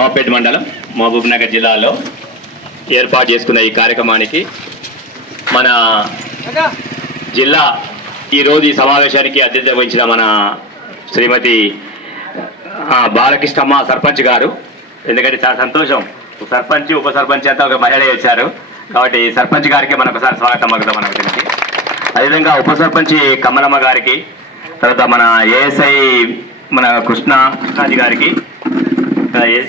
నవాపేట మండలం మహబూబ్నగర్ జిల్లాలో ఏర్పాటు చేసుకున్న ఈ కార్యక్రమానికి మన జిల్లా ఈరోజు ఈ సమావేశానికి అధ్యక్షత వహించిన మన శ్రీమతి బాలకృష్ణమ్మ సర్పంచ్ గారు. ఎందుకంటే చాలా సంతోషం, సర్పంచ్ ఉప సర్పంచ్ అంతా ఒక మహిళ వచ్చారు కాబట్టి సర్పంచ్ గారికి మనొకసారి స్వాగతం పలుకుతాం మన గురించి. అదేవిధంగా ఉప సర్పంచ్ కమలమ్మ గారికి, తర్వాత మన ఏఎస్ఐ మన కృష్ణాది గారికి,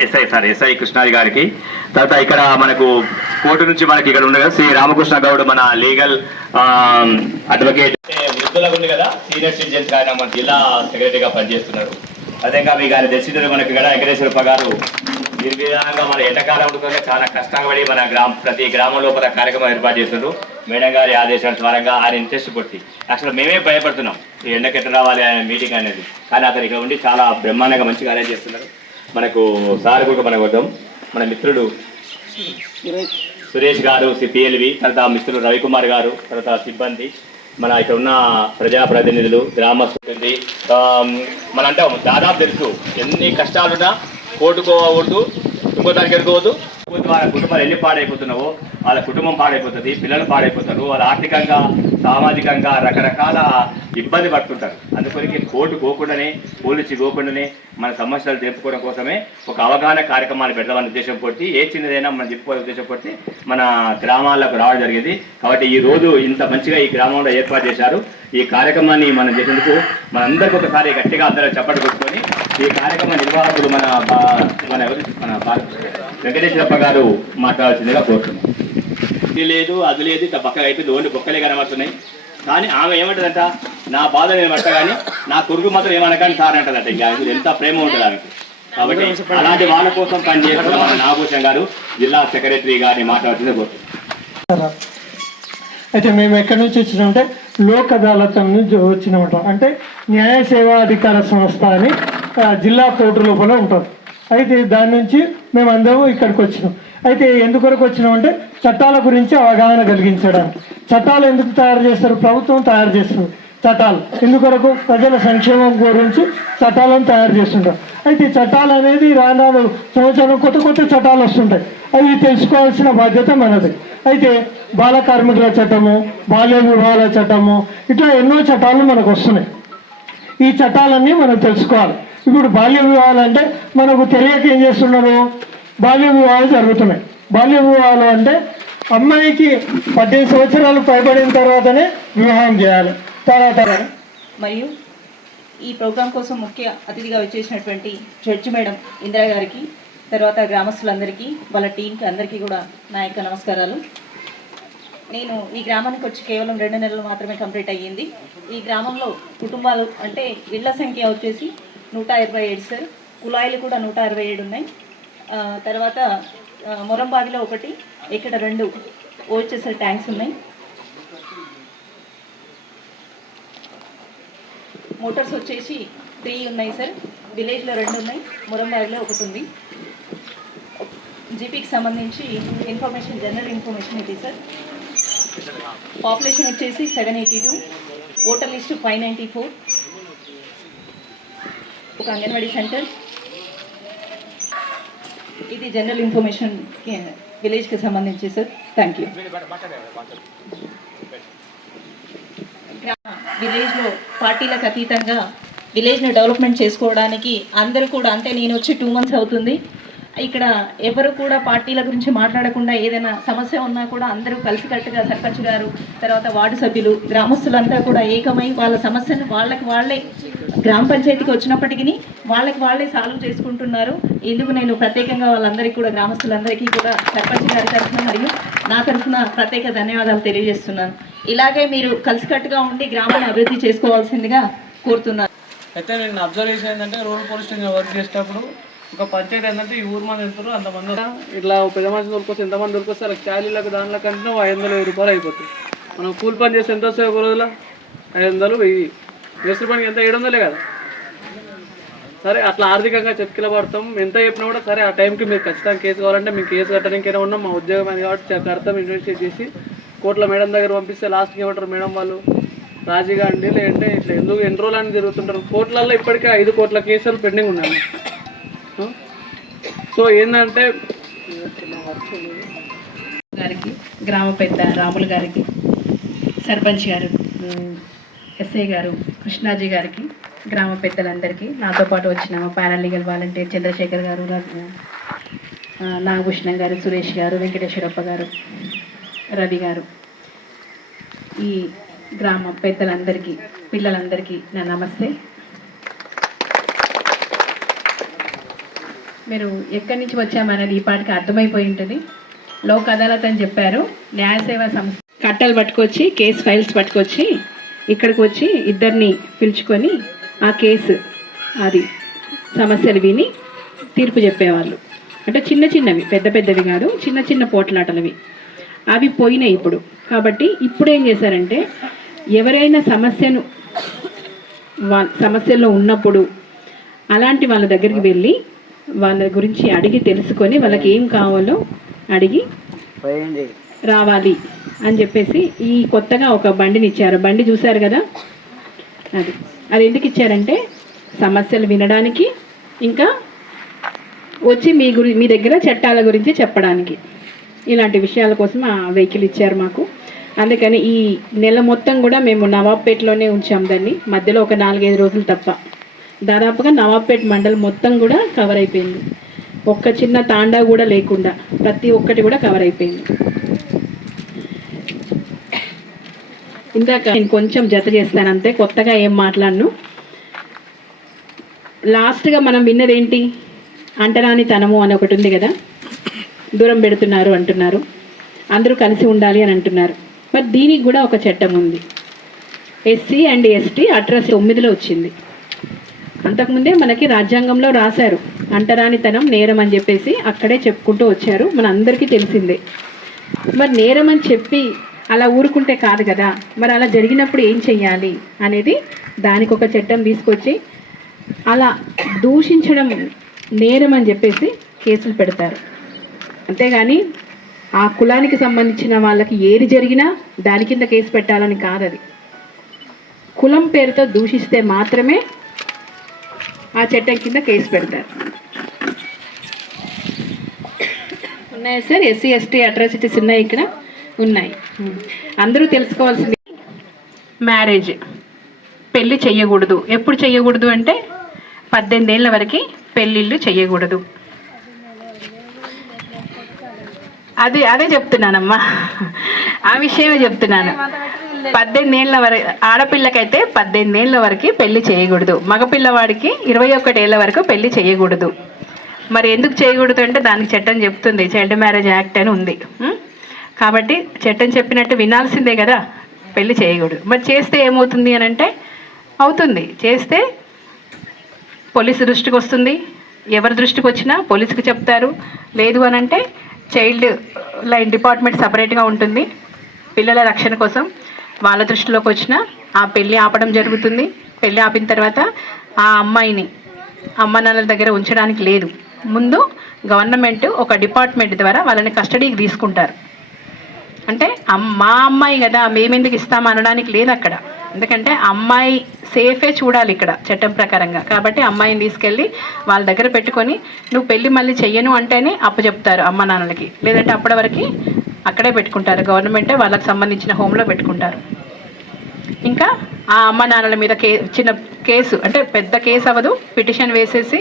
ఎస్ఐ కృష్ణాది గారికి, తర్వాత ఇక్కడ మనకు కోర్టు నుంచి మనకి ఇక్కడ ఉంది కదా శ్రీ రామకృష్ణ గౌడ్ మన లీగల్ అడ్వకేట్ వృద్ధులకు ఉంది కదా సీనియర్ సిటిజన్స్ గారు మన జిల్లా సెక్రటరీగా పనిచేస్తున్నారు. అదేవిధంగా మీకు ఆయన తెలిసింది మనకి ఇక్కడ వెంకటేశ్వరప్ప గారు నిర్విధానంగా మన ఎండాకాలం ఉడుకోగా చాలా కష్టపడి మన ప్రతి గ్రామం లోపల కార్యక్రమం ఏర్పాటు చేస్తున్నారు. మేడం గారి ఆదేశాల ద్వారంగా ఆయన ఇంట్రెస్ట్ కొట్టి అసలు మేమే భయపడుతున్నాం ఈ ఎండకెట్ట రావాలి ఆయన మీటింగ్ అనేది, కానీ అతను ఇక్కడ ఉండి చాలా బ్రహ్మాండంగా మంచిగా అరేంజ్ చేస్తున్నారు. మనకు సార్ కూడా మనకు వద్దాం మన మిత్రుడు సురేష్ గారు సిపిఎల్వి, తర్వాత మిత్రుడు రవికుమార్ గారు, తర్వాత సిబ్బంది, మన ఇక్కడ ఉన్న ప్రజాప్రతినిధులు, గ్రామస్తుంది. మన అంటే దాదాపు తెలుసు ఎన్ని కష్టాలున్నా కోటుకోవద్దు, ఇంకో దానికి ఎదుర్కోవద్దు. వాళ్ళ కుటుంబాలు ఎన్ని పాడైపోతున్నావో వాళ్ళ కుటుంబం పాడైపోతుంది, పిల్లలు పాడైపోతారు, వాళ్ళు ఆర్థికంగా సామాజికంగా రకరకాల ఇబ్బంది పడుతుంటారు. అందుకొరికి కోర్టు పోకుండానే పోలీసు పోకుండానే మన సమస్యలు తెలుపుకోవడం కోసమే ఒక అవగాహన కార్యక్రమాలు పెడదామనే ఉద్దేశం కొట్టి ఏ చిన్నదైనా మనం చెప్పుకోవాలనే ఉద్దేశం కొట్టి మన గ్రామాలకు రావడం జరిగింది. కాబట్టి ఈ రోజు ఇంత మంచిగా ఈ గ్రామంలో ఏర్పాటు చేశారు. ఈ కార్యక్రమాన్ని మనం చేసేందుకు మనందరికీ ఒకసారి గట్టిగా అందరూ చప్పట్లు కొట్టుకొని ఈ కార్యక్రమ నిర్వాహకుడు మన వెంకటేశ్వరప్ప గారు మాట్లాడాల్సిందిగా కోరుతున్నాం. ఇది లేదు అది లేదు ఇట్లా పక్కగా అయిపోయింది, ఓన్లీ బొక్కలే కనబడుతున్నాయి. కానీ ఆమె ఏమంటుందంట, నా బాధ నేను పట్ట కానీ నా కొడుకు మాత్రం ఏమనగాని సార్ అంటదంట. ఇంకా ఎంత ప్రేమ ఉంటుంది ఆమెకు. కాబట్టి అలాంటి వాళ్ళ కోసం పనిచేస్తున్న మన నాగభూషణ్ గారు జిల్లా సెక్రటరీ గారిని మాట్లాడుతుందే కోరుతున్నాం. అయితే మేము ఎక్కడి నుంచి వచ్చినామంటే లోక్ అదాలత్ నుంచి వచ్చినామట. అంటే న్యాయ సేవా అధికార సంస్థ అని జిల్లా కోర్టు లోపల ఉంటాం. అయితే దాని నుంచి మేము అందరూ ఇక్కడికి వచ్చినాం. అయితే ఎందుకొరకు వచ్చినామంటే చట్టాల గురించి అవగాహన కలిగించడానికి. చట్టాలు ఎందుకు తయారు చేస్తారు? ప్రభుత్వం తయారు చేస్తుంది చట్టాలు. ఎందుకొరకు? ప్రజల సంక్షేమం గురించి చట్టాలను తయారు చేస్తుంటారు. అయితే చట్టాలు అనేది రాను సంవత్సరం కొత్త చట్టాలు వస్తుంటాయి. అవి తెలుసుకోవాల్సిన బాధ్యత మనది. అయితే బాల కార్మికుల చట్టము, బాల్య వివాహాల చట్టము, ఇట్లా ఎన్నో చట్టాలు మనకు వస్తున్నాయి. ఈ చట్టాలన్నీ మనం తెలుసుకోవాలి. ఇప్పుడు బాల్య వివాహాలు అంటే మనకు తెలియక ఏం చేస్తున్నారు, బాల్య వివాహాలు జరుగుతున్నాయి. బాల్య వివాహాలు అంటే అమ్మాయికి 18 సంవత్సరాలు పైబడిన తర్వాతనే వివాహం చేయాలి. తర్వాత మరియు ఈ ప్రోగ్రాం కోసం ముఖ్య అతిథిగా వచ్చేసినటువంటి జడ్జి మేడం ఇందిరా గారికి, తర్వాత గ్రామస్తులందరికీ, వాళ్ళ టీంకి అందరికీ కూడా నా యొక్క నమస్కారాలు. నేను ఈ గ్రామానికి వచ్చి కేవలం 2 నెలలు మాత్రమే కంప్లీట్ అయ్యింది. ఈ గ్రామంలో కుటుంబాలు అంటే ఇళ్ల సంఖ్య వచ్చేసి 127 సార్. కుళాయిలు కూడా 167 ఉన్నాయి. తర్వాత మొరంబావిలో 1, ఇక్కడ 2 ఓహెచ్ఎస్ఎల్ ట్యాంక్స్ ఉన్నాయి. మోటార్స్ వచ్చేసి 3 ఉన్నాయి సార్. విలేజ్లో 2 ఉన్నాయి, మొరంబావిలో 1 ఉంది. జీపీకి సంబంధించి ఇన్ఫర్మేషన్, జనరల్ ఇన్ఫర్మేషన్ ఇది సార్. పాపులేషన్ వచ్చేసి 782, ఓటర్ లిస్ట్ 594, ఒక అంగన్వాడీ సెంటర్. ఇది జనరల్ ఇన్ఫర్మేషన్ విలేజ్కి సంబంధించి సార్. Thank you. విలేజ్లో పార్టీలకు అతీతంగా విలేజ్ని డెవలప్మెంట్ చేసుకోవడానికి అందరూ కూడా, అంటే నేను వచ్చి 2 months అవుతుంది. ఇక్కడ ఎవరు కూడా పార్టీల గురించి మాట్లాడకుండా ఏదైనా సమస్య ఉన్నా కూడా అందరూ కలిసికట్టుగా సర్పంచ్ గారు, తర్వాత వార్డు సభ్యులు, గ్రామస్తులంతా కూడా ఏకమై వాళ్ళ సమస్యను వాళ్ళే గ్రామ పంచాయతీకి వచ్చినప్పటికీ వాళ్ళే సాల్వ్ చేసుకుంటున్నారు. ఇందుకు నేను ప్రత్యేకంగా వాళ్ళందరికీ కూడా, గ్రామస్తులందరికీ కూడా సర్పంచ్ గారి తరఫున మరియు నా తరఫున ప్రత్యేక ధన్యవాదాలు తెలియజేస్తున్నాను. ఇలాగే మీరు కలిసికట్టుగా ఉండి గ్రామాన్ని అభివృద్ధి చేసుకోవాల్సిందిగా కోరుతున్నాను. అయితే నేను అబ్జర్వ్ చేసి ఏంటంటే రూరల్ పోలీస్ స్టేషన్ వర్క్ చేసేటప్పుడు ఒక పంచాయతీ ఏంటంటే ఈ ఊరు మంది వెళ్తారు, అంతమంది ఇట్లా పెద్ద మనిషి దొరికొస్తే ఎంతమంది దొరికొస్తారు చాలీలకు దానిలో కంటే 500 రూపాయలు అయిపోతాయి. మనం కూలి పని చేస్తే ఎంత వస్తాయి ఒక రోజులో? 500, 1000. మేస్త్రి పనికి ఎంత 700 కదా. సరే అట్లా ఆర్థికంగా చెప్పుకిల పడతాం. ఎంత చెప్పినా కూడా సరే ఆ టైంకి మీరు ఖచ్చితంగా కేసు కావాలంటే మేము కేసు కట్టడానికైనా ఉన్నాం. మా ఉద్యోగం అది కాబట్టి కడతాం. ఇన్వెస్టిగేట్ చేసి కోర్టులో మేడం దగ్గర పంపిస్తే లాస్ట్కి ఏమంటారు మేడం వాళ్ళు, రాజీగా అండి లేదంటే ఇట్లా ఎందుకు ఎన్ని రోజులు అని తిరుగుతుంటారు. కోర్టులలో ఇప్పటికే 5 కోట్ల కేసులు పెండింగ్ ఉన్నాయి. సో సో ఏంటంటే గారికి, గ్రామ పెద్ద రాములు గారికి, సర్పంచ్ గారు, ఎస్ఐ గారు, కృష్ణాజీ గారికి, గ్రామ పెద్దలందరికీ, నాతో పాటు వచ్చిన పారాలీగల్ వాలంటీర్ చంద్రశేఖర్ గారు, నాగభూషణం గారు, సురేష్ గారు, వెంకటేశ్వరప్ప గారు, రవి గారు, ఈ గ్రామ పెద్దలందరికీ, పిల్లలందరికీ నా నమస్తే. మీరు ఎక్కడి నుంచి వచ్చామనేది ఈ పాటికి అర్థమైపోయి ఉంటుంది. లోక్ అదాలత్ అని చెప్పారు. న్యాయ సేవా సంస్థ కట్టలు పట్టుకొచ్చి, కేసు ఫైల్స్ పట్టుకొచ్చి ఇక్కడికి వచ్చి ఇద్దరిని పిలుచుకొని ఆ కేసు అది సమస్యలు విని తీర్పు చెప్పేవాళ్ళు. అంటే చిన్న చిన్నవి, పెద్ద పెద్దవి కాదు, చిన్న చిన్న పోట్లాటలవి. అవి పోయినాయి ఇప్పుడు. కాబట్టి ఇప్పుడు ఏం చేశారంటే, ఎవరైనా సమస్యల్లో ఉన్నప్పుడు అలాంటి వాళ్ళ దగ్గరికి వెళ్ళి వాళ్ళ గురించి అడిగి తెలుసుకొని వాళ్ళకి ఏం కావాలో అడిగి రావాలి అని చెప్పేసి ఈ కొత్తగా ఒక బండిని ఇచ్చారు. బండి చూశారు కదా, అది ఎందుకు ఇచ్చారంటే సమస్యలు వినడానికి, ఇంకా వచ్చి మీ దగ్గర చట్టాల గురించి చెప్పడానికి, ఇలాంటి విషయాల కోసం ఆ వెహికల్ ఇచ్చారు మాకు. అందుకని ఈ నెల మొత్తం కూడా మేము నవాబ్పేటలోనే ఉంచాం దాన్ని. మధ్యలో ఒక 4-5 రోజులు తప్ప దాదాపుగా నవాబ్పేట మండలం మొత్తం కూడా కవర్ అయిపోయింది. ఒక్క చిన్న తాండా కూడా లేకుండా ప్రతి ఒక్కటి కూడా కవర్ అయిపోయింది. ఇందాక నేను కొంచెం జత చేస్తాను అంతే, కొత్తగా ఏం మాట్లాడను. లాస్ట్గా మనం విన్నదేంటి, అంటరాని తనము అని ఒకటి ఉంది కదా, దూరం పెడుతున్నారు అంటున్నారు, అందరూ కలిసి ఉండాలి అని అంటున్నారు. మరి దీనికి కూడా ఒక చట్టం ఉంది. SC and ST అట్రాసిటీ 9లో వచ్చింది. అంతకుముందే మనకి రాజ్యాంగంలో రాశారు అంటరానితనం నేరం అని చెప్పేసి, అక్కడే చెప్పుకుంటూ వచ్చారు, మన అందరికీ తెలిసిందే. మరి నేరం అని చెప్పి అలా ఊరుకుంటే కాదు కదా, మరి అలా జరిగినప్పుడు ఏం చెయ్యాలి అనేది దానికి ఒక చట్టం తీసుకొచ్చి అలా దూషించడం నేరం అని చెప్పేసి కేసులు పెడతారు. అంతేగాని ఆ కులానికి సంబంధించిన వాళ్ళకి ఏది జరిగినా దాని కింద కేసు పెట్టాలని కాదు. అది కులం పేరుతో దూషిస్తే మాత్రమే ఆ చట్టం కింద కేసు పెడతారు. ఉన్నాయి సార్, SC ST అట్రాసిటీస్ ఉన్నాయి, ఇక్కడ ఉన్నాయి. అందరూ తెలుసుకోవాల్సింది, మ్యారేజ్ పెళ్ళి చెయ్యకూడదు. ఎప్పుడు చెయ్యకూడదు అంటే 18 ఏళ్ళ వరకు పెళ్ళిళ్ళు చెయ్యకూడదు. అదే చెప్తున్నానమ్మా, ఆ విషయమే చెప్తున్నాను. 18 ఏళ్ళ వరకు ఆడపిల్లకైతే 18 ఏళ్ళ వరకు పెళ్లి చేయకూడదు, మగపిల్లవాడికి 21 ఏళ్ళ వరకు పెళ్లి చేయకూడదు. మరి ఎందుకు చేయకూడదు అంటే దానికి చట్టం చెప్తుంది, చైల్డ్ మ్యారేజ్ యాక్ట్ అని ఉంది. కాబట్టి చట్టం చెప్పినట్టు వినాల్సిందే కదా, పెళ్లి చేయకూడదు. మరి చేస్తే ఏమవుతుంది అని అంటే, అవుతుంది, చేస్తే పోలీసు దృష్టికి వస్తుంది. ఎవరి దృష్టికి వచ్చినా పోలీసుకి చెప్తారు. లేదు అని అంటే చైల్డ్ లైన్ డిపార్ట్మెంట్ సపరేట్గా ఉంటుంది పిల్లల రక్షణ కోసం. వాళ్ళ దృష్టిలోకి వచ్చిన ఆ పెళ్ళి ఆపడం జరుగుతుంది. పెళ్ళి ఆపిన తర్వాత ఆ అమ్మాయిని అమ్మ నాన్నల దగ్గర ఉంచడానికి లేదు, ముందు గవర్నమెంట్ ఒక డిపార్ట్మెంట్ ద్వారా వాళ్ళని కస్టడీకి తీసుకుంటారు. అంటే మా అమ్మాయి కదా మేమెందుకు ఇస్తాం అనడానికి లేదు అక్కడ. ఎందుకంటే అమ్మాయి సేఫే చూడాలి ఇక్కడ చట్టం ప్రకారంగా. కాబట్టి అమ్మాయిని తీసుకెళ్ళి వాళ్ళ దగ్గర పెట్టుకొని నువ్వు పెళ్ళి మళ్ళీ చెయ్యను అంటేనే అప్పచెప్తారు అమ్మ నాన్నలకి. లేదంటే అప్పటి వరకు అక్కడే పెట్టుకుంటారు, గవర్నమెంటే వాళ్ళకి సంబంధించిన హోమ్లో పెట్టుకుంటారు. ఇంకా ఆ అమ్మ నాన్నల మీద చిన్న కేసు, అంటే పెద్ద కేసు అవ్వదు, పిటిషన్ వేసేసి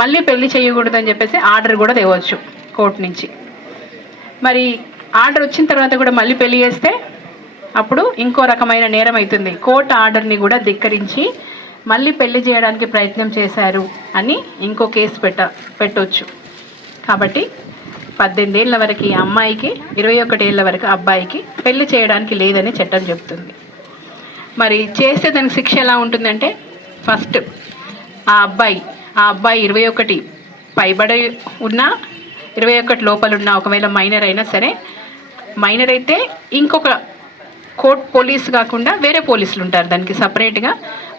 మళ్ళీ పెళ్లి చేయకూడదు అని చెప్పేసి ఆర్డర్ కూడా తేవచ్చు కోర్టు నుంచి. మరి ఆర్డర్ వచ్చిన తర్వాత కూడా మళ్ళీ పెళ్లి చేస్తే అప్పుడు ఇంకో రకమైన నేరం అవుతుంది. కోర్టు ఆర్డర్ని కూడా ధిక్కరించి మళ్ళీ పెళ్లి చేయడానికి ప్రయత్నం చేశారు అని ఇంకో కేసు పెట్టవచ్చు. కాబట్టి 18 ఏళ్ళ వరకు అమ్మాయికి, 21 ఏళ్ళ వరకు అబ్బాయికి పెళ్లి చేయడానికి లేదని చట్టం చెప్తుంది. మరి చేస్తే దానికి శిక్ష ఎలా ఉంటుందంటే, ఫస్ట్ ఆ అబ్బాయి 21 పైబడి ఉన్నా, 21 లోపల ఉన్నా, ఒకవేళ మైనర్ అయినా సరే, మైనర్ అయితే ఇంకొక కోర్ట్ పోలీసు కాకుండా వేరే పోలీసులు ఉంటారు, దానికి సపరేట్గా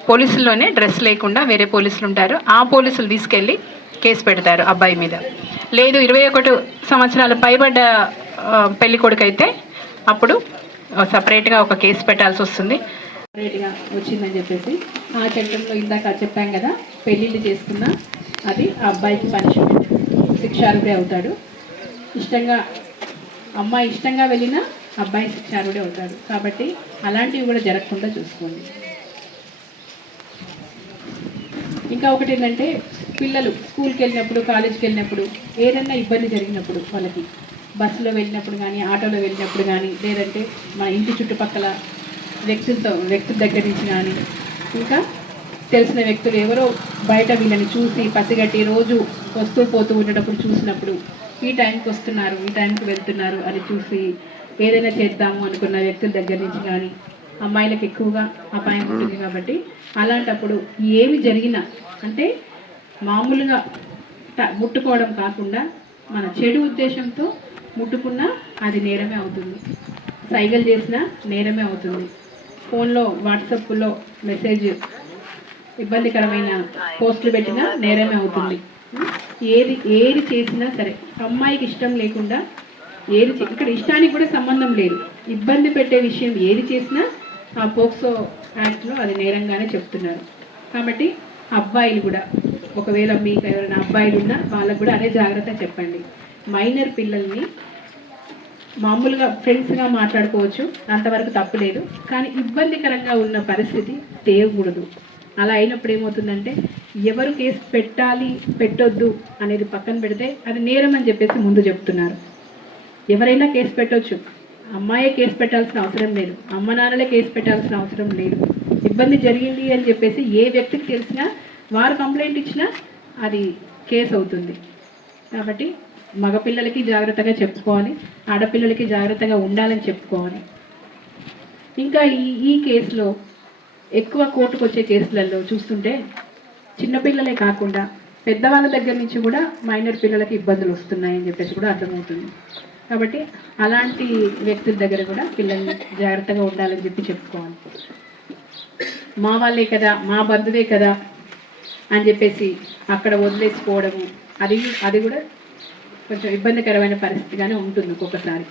పోలీసుల్లోనే డ్రెస్ లేకుండా వేరే పోలీసులు ఉంటారు. ఆ పోలీసులు తీసుకెళ్ళి కేసు పెడతారు అబ్బాయి మీద. లేదు 21 సంవత్సరాలు పైబడ్డ పెళ్లి కొడుకు అయితే అప్పుడు సపరేట్గా ఒక కేసు పెట్టాల్సి వస్తుంది. సపరేట్గా వచ్చిందని చెప్పేసి ఆ చట్టంలో ఇందాక చెప్పాం కదా, పెళ్ళిళ్ళు చేసుకున్నా అది ఆ అబ్బాయికి పనిష్మెంట్ శిక్షార్హుడే అవుతాడు. అమ్మాయి ఇష్టంగా వెళ్ళినా అబ్బాయి శిక్షార్హుడే అవుతాడు. కాబట్టి అలాంటివి కూడా జరగకుండా చూసుకోండి. ఇంకా ఒకటి ఏంటంటే, పిల్లలు స్కూల్కి వెళ్ళినప్పుడు, కాలేజ్కి వెళ్ళినప్పుడు ఏదైనా ఇబ్బంది జరిగినప్పుడు, వాళ్ళకి బస్సులో వెళ్ళినప్పుడు కానీ, ఆటోలో వెళ్ళినప్పుడు కానీ, లేదంటే మన ఇంటి చుట్టుపక్కల వ్యక్తుల దగ్గర నుంచి కానీ, ఇంకా తెలిసిన వ్యక్తులు ఎవరో బయట వీళ్ళని చూసి పసిగట్టి రోజు వస్తూ పోతూ ఉండేటప్పుడు చూసినప్పుడు, ఈ టైంకి వస్తున్నారు, ఈ టైంకి వెళ్తున్నారు అని చూసి ఏదైనా చేద్దాము అనుకున్న వ్యక్తుల దగ్గర నుంచి కానీ, అమ్మాయిలకు ఎక్కువగా అపాయం ఉంటుంది. కాబట్టి అలాంటప్పుడు ఏమి జరిగినా, అంటే మామూలుగా ముట్టుకోవడం కాకుండా మన చెడు ఉద్దేశంతో ముట్టుకున్నా అది నేరమే అవుతుంది. సైగలు చేసినా నేరమే అవుతుంది. ఫోన్లో వాట్సాప్లో మెసేజ్ ఇబ్బందికరమైన పోస్టులు పెట్టినా నేరమే అవుతుంది. ఏది చేసినా సరే, అమ్మాయికి ఇష్టం లేకుండా ఇక్కడ ఇష్టానికి కూడా సంబంధం లేదు, ఇబ్బంది పెట్టే విషయం ఏది చేసినా ఆ పోక్సో యాక్ట్లో అది నేరంగానే చెప్తున్నారు. కాబట్టి అబ్బాయిలు కూడా, ఒకవేళ మీకు ఎవరైనా అబ్బాయిలు ఉన్నా వాళ్ళకు కూడా అదే జాగ్రత్త చెప్పండి. మైనర్ పిల్లల్ని మామూలుగా ఫ్రెండ్స్గా మాట్లాడుకోవచ్చు, అంతవరకు తప్పులేదు. కానీ ఇబ్బందికరంగా ఉన్న పరిస్థితి తేయకూడదు. అలా అయినప్పుడు ఏమవుతుందంటే, ఎవరు కేసు పెట్టాలి పెట్టొద్దు అనేది పక్కన పెడితే అది నేరం అని చెప్పేసి ముందు చెప్తున్నారు. ఎవరైనా కేసు పెట్టవచ్చు, అమ్మాయే కేసు పెట్టాల్సిన అవసరం లేదు, అమ్మ నాన్నలే కేసు పెట్టాల్సిన అవసరం లేదు. ఇబ్బంది జరిగింది అని చెప్పేసి ఏ వ్యక్తికి తెలిసినా వారు కంప్లైంట్ ఇచ్చినా అది కేసు అవుతుంది. కాబట్టి మగపిల్లలకి జాగ్రత్తగా చెప్పుకోవాలి, ఆడపిల్లలకి జాగ్రత్తగా ఉండాలని చెప్పుకోవాలి. ఇంకా ఈ కేసులో ఎక్కువ కోర్టుకు వచ్చే కేసులలో చూస్తుంటే చిన్నపిల్లలే కాకుండా పెద్దవాళ్ళ దగ్గర నుంచి కూడా మైనర్ పిల్లలకి ఇబ్బందులు వస్తున్నాయని చెప్పేసి కూడా అర్థమవుతుంది. కాబట్టి అలాంటి వ్యక్తుల దగ్గర కూడా పిల్లల్ని జాగ్రత్తగా ఉండాలని చెప్పి చెప్పుకోవాలి. మా వాళ్ళే కదా, మా బంధువే కదా అని చెప్పేసి అక్కడ వదిలేసిపోవడము, అది కూడా కొంచెం ఇబ్బందికరమైన పరిస్థితిగానే ఉంటుంది ఒక్కొక్కసారి.